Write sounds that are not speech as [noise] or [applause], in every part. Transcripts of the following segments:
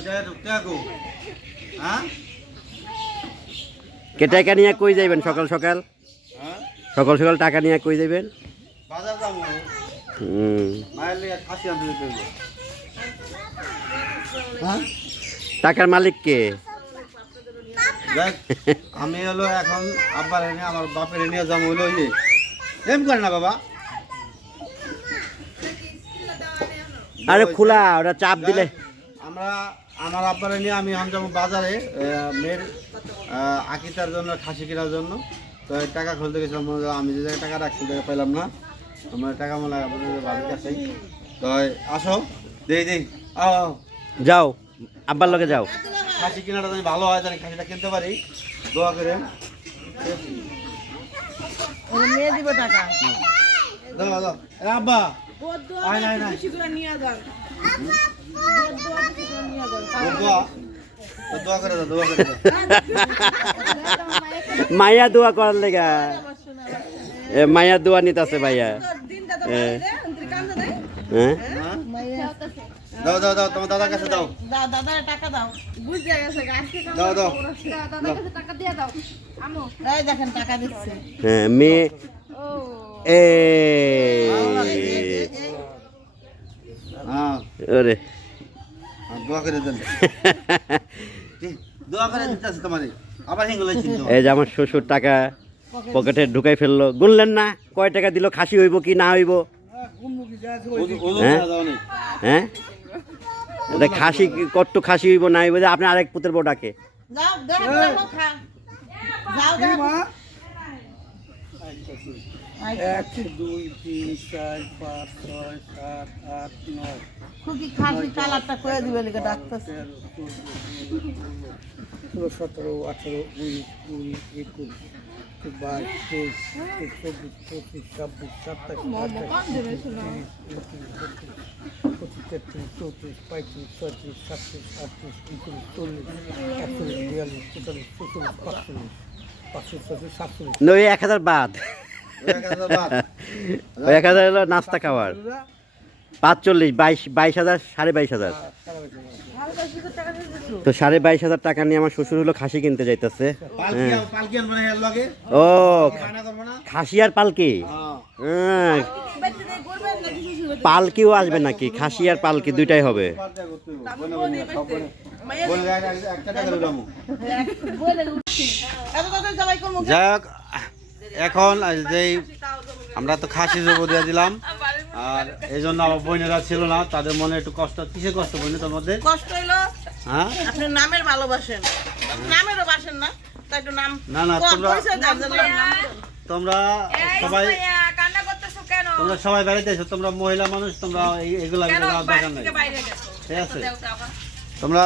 কো হ্যাঁ? কে টাকা নিয়ে কই যাইবেন? সকাল সকাল? হ্যাঁ? সকাল সকাল টাকা নিয়ে কই যাইবেন? হ্যাঁ? টাকার মালিক কে? আমি হলো এখন আব্বার এনে আমার বাপের নিয়ে যাব হলো এম করে না বাবা? আরে খোলা ওটা চাপ দিলে। আমরা আমার আব্বারে নিয়ে আমি এখন যাব বাজারে মেয়ের আকিতার জন্য খাসি কেনার জন্য। তো টাকা খুলতে গেছিলাম মনে হয় আমি যে জায়গায় টাকা রাখছি টাকা পেলাম না। আমার টাকা মনে হয় আপনাদের বাড়ির কাছেই। তো আসো দেই দেই আও। যাও আব্বার লগে যাও। খাসি কেনাটা যদি ভালো হয় জানি খাসিটা কিনতে পারি। দোয়া করে। নিয়ে দিব টাকা। দাও দাও। এ আব্বা যান। ওর দোয়া ওর দোয়া করে দাও দোয়া করে দাও। মায়া দোয়া করার লেগা। এ মায়া দোয়া নিতাছে ভাইয়া। এ, কান্দে দেয় হ্যাঁ হ্যাঁ? দাও দাও দাও তোমার দাদার কাছে দাও। দাও দাদার টাকা দাও। বুঝতে গেছে আজকে দাও দাও। এই দেখেন টাকা দিচ্ছে। হ্যাঁ মেয়ে এ হ্যাঁ ওরে হ্যাঁ, দোয়া করে দেন কি? দোয়া করে দিতেছে তোমারে আবার হিঙ্গুলাই চিনতো [laughs] এই যে আমার শ্বশুর টাকা পকেটে ঢুকাই ফেলল। গুনলেন না কয় টাকা দিল খাসি হইব কি না হইব? হ্যাঁ? হ্যাঁ? এটা খাসি কত খাসি হইব না হইব? যে আপনি আরেক পুতের বউ ডাকে যাও এক দুই তিন চার পাঁচ ছয় সাত আট নয়। খুকি খাসি কালারটা করে দিবে লিখে ডাকতেছে। ষোলো সতেরো আঠেরো উনিশ কুড়ি একুশ বাইশ তেইশ চব্বিশ পঁচিশ ছাব্বিশ সাতাশ আঠাশ পঁচিশ তেত্রিশ চৌত্রিশ পঁয়ত্রিশ ছয়ত্রিশ সাতত্রিশ আটত্রিশ উনত্রিশ চল্লিশ একচল্লিশ বিয়াল্লিশ তেতাল্লিশ চৌচল্লিশ পাঁচচল্লিশ পাঁচশো ছয়শো সাতচল্লিশ। নই এক হাজার বাদ। এক হাজার ওই এক হাজার হলো নাস্তা খাওয়ার। পাঁচচল্লিশ বাইশ বাইশ হাজার সাড়ে বাইশ হাজার। তো সাড়ে বাইশ হাজার টাকা নিয়ে আমার শ্বশুর হলো খাসি কিনতে যাইতেছে। লগে? ও খাসি আর পালকি? হ্যাঁ। হ্যাঁ, পালকিও আসবে নাকি? খাসি আর পালকি দুইটাই হবে। যাই হোক এখন যেই আমরা তো খাসি জব দিয়ে দিলাম আর এই জন্য আমার বোনেরা ছিল না তাদের মনে একটু কষ্ট কিসে কষ্ট বোনের তোর মধ্যে? কষ্ট হইল হ্যাঁ? আপনি নামের ভালোবাসেন। নামেরও বাসেন না তাই একটু নাম না, না, তোমরা-। তোমরা সবাই তোমরা সবাই বেড়াইতে এসো তোমরা মহিলা মানুষ তোমরা এই- এগুলা নাই। ঠিক আছে? তোমরা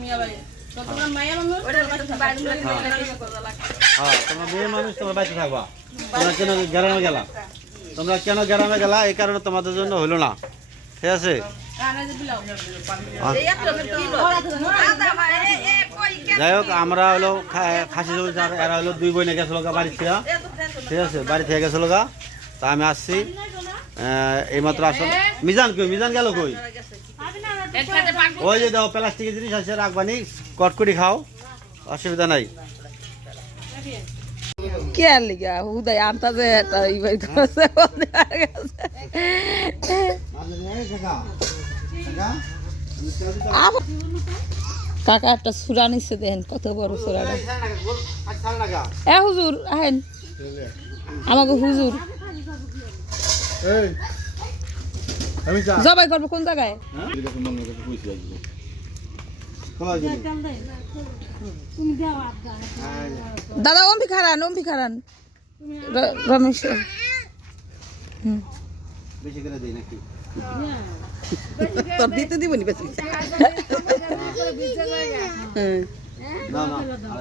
মিয়া ভাই। তোমার হ্যাঁ তোমরা মেয়ে মানুষ তোমরা বাইতে থাকবা। তোমরা কেন গ্রামে গেলা? তোমরা কেন গ্রামে গেলা? এই কারণে তোমাদের জন্য হইল না। ঠিক আছে? এই একটা কিলো যাই হোক আমরা হলো খাসি জমি এরা হলো দুই বই গেছিল গা বাড়ি থেকে। ঠিক আছে? বাড়ি থেকে গেছিল গা তা আমি আসছি। এইমাত্র আসল মিজান কই? মিজান গেল কই? ওই যে দাও প্লাস্টিকের জিনিস আছে রাখবানি কটকটি খাও অসুবিধা নাই। কে লিগা? হুদাই আনতা যে এটা ইবাই করছে কাকা একটা সুরা নিচ্ছে দেখেন কত বড় সুরাটা এ হুজুর আহেন। আমাকে হুজুর। জবাই করব কোন জায়গায়? দাদা অম্পি খারান অম্পি খারান। র- রমেশ। বেশি করে দিই নাকি? তোর দিতে বেশি। না না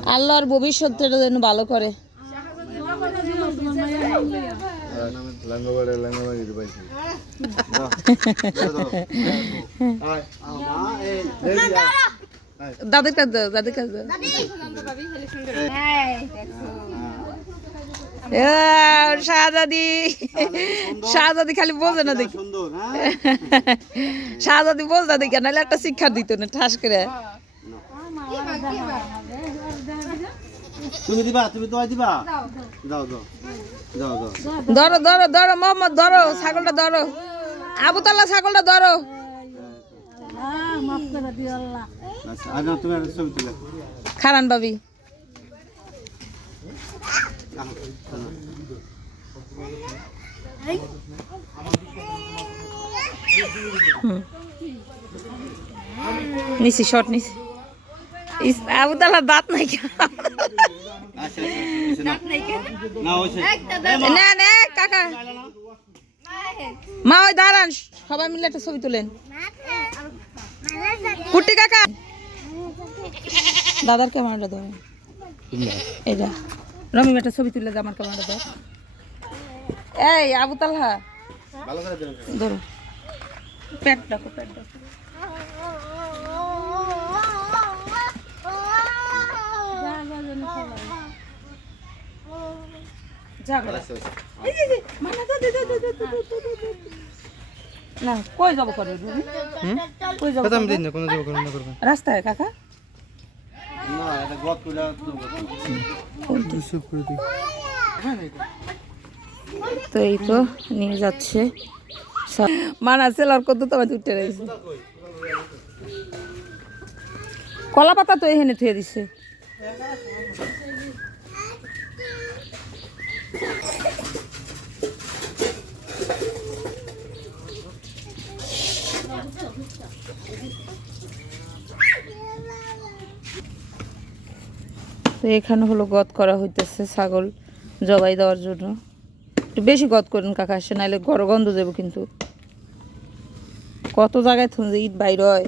আল্লাহর ভবিষ্যৎটা যেন ভালো করে। দাদির কাছে দাও দাদির কাছে দাও এ, শাহজাদি। শাহজাদি খালি বোঝে না দেখি। হ্যাঁ শাহজাদি বোঝ না দেখি নাহলে একটা শিক্ষা দিত না ঠাস করে। তুমি দিবা তুমি তো দিবা? দাও দাও। দাও দাও। ধরো ধরো ধরো মোহাম্মদ ধরো ছাগলটা ধরো। আবুতাল্লাহ ছাগলটা ধরো। আচ্ছা খারান বাবি নিছি শর্ট নিছি। ইস, দাঁত নাই কেন? না না হয়েছে না না কাকা। মা ওই দাঁড়ান সবাই মিলে একটা ছবি তুলেন। কুটি কাকা। দাদার ক্যামেরাটা ধরেন এটা। রমি একটা ছবি তুলে আমার ক্যামেরাটা ধর। এই আবু তালহা। ভালো করে দিন ধরো। পেট ডাকো পেট ডাকো না কই যাব করে কই যাব আমি দিন না কোনো যাব না করবেন। রাস্তায় কাকা? না এটা গত করে তো এই তো নিয়ে যাচ্ছে। মানা সেলার কত তোমার উঠে রয়েছে। কলা পাতা তো এখানে থুয়ে দিছে। তো এখানে হলো গদ করা হইতেছে ছাগল জবাই দেওয়ার জন্য। একটু বেশি গদ করেন কাকা, আসে নাহলে গড় গন্ধ যাব কিন্তু। কত জায়গায় থুন যে ইট বাইর হয়।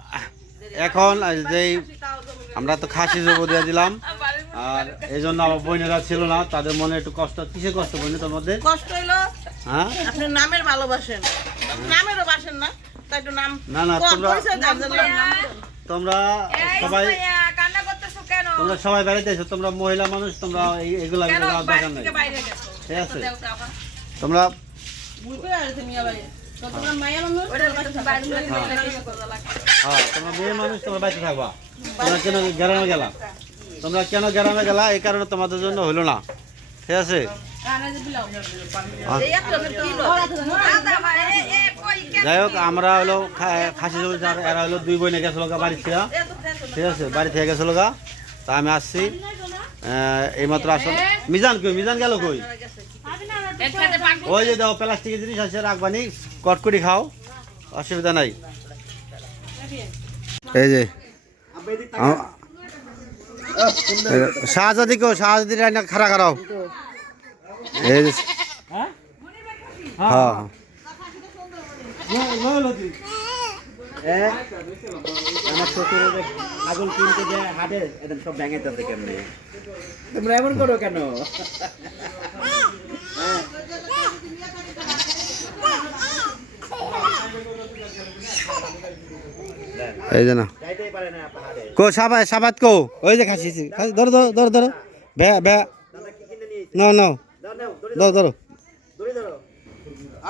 এখন যেই আমরা তো খাসি জব দিয়ে দিলাম। আর এই জন্য আমার বোনেরা ছিল না তাদের মনে একটু কষ্ট কিসের কষ্ট বোনে তোর মধ্যে? কষ্ট হইল হ্যাঁ? আপনি নামের ভালোবাসেন। নামেরও বাসেন না তাই একটু নাম না, না, তোমরা- তোমরা সবাই তোমরা সবাই বেড়াইতে এসো তোমরা মহিলা মানুষ তোমরা এই- এগুলা এগুলা দরকার নাই। ঠিক আছে? তোমরা ভুল করে আসছে মিয়া ভাই। তো তোমরা মায়া মানুষ, হ্যাঁ তোমরা মেয়ে মানুষ, তোমরা বাইতে থাকবা। তোমরা কেন গ্রামে গেলা? তোমরা কেন গ্রামে গেলা? এই কারণে তোমাদের জন্য হলো না। ঠিক আছে? যাই হোক, আমরা হলো খাসি এরা হলো দুই বইনে গেছিল গা বাড়ি থেকে ঠিক আছে? বাড়ি থেকে গেছিল গা। তা আমি আসছি। এইমাত্র আসল মিজান কই? মিজান গেল কই? ওই যে দাও, প্লাস্টিকের জিনিস আছে, রাখবানি। কটকটি খাও। অসুবিধা নাই। এই যে। শাহজাদি কো শাহজাদি রান্না খারা খারাও এই যে। হ্যাঁ। আমার শ্বশুর ওই কিনতে যে হাটে সব ভেঙেতেছে কেমনে তোমরা এমন করো কেন? [laughs] এই যে না। যাইতেই পারে কো সাবাত সাবাত কো। ওই যে খাসি খাসি। ধরো ধরো ধরো ধরো। বে বে দাদা কি কিনে নিয়ে নাও নাও দাও নাও দড়ি ধরো ধরো দড়ি ধরো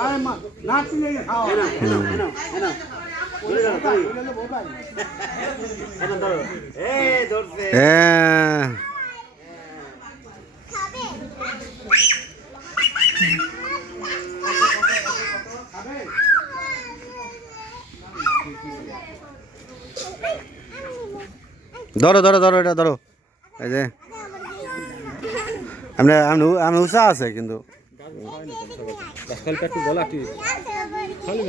আরে মা না তুলে খাও এনো এনো এনো এনো দড়ি ধরো দড়ি এনো ধরো এ ধরছে হ্যাঁ ধরো ধরো ধরো এটা ধরো। এই যে। আমরা আমি আমি উষা আছে কিন্তু। খালি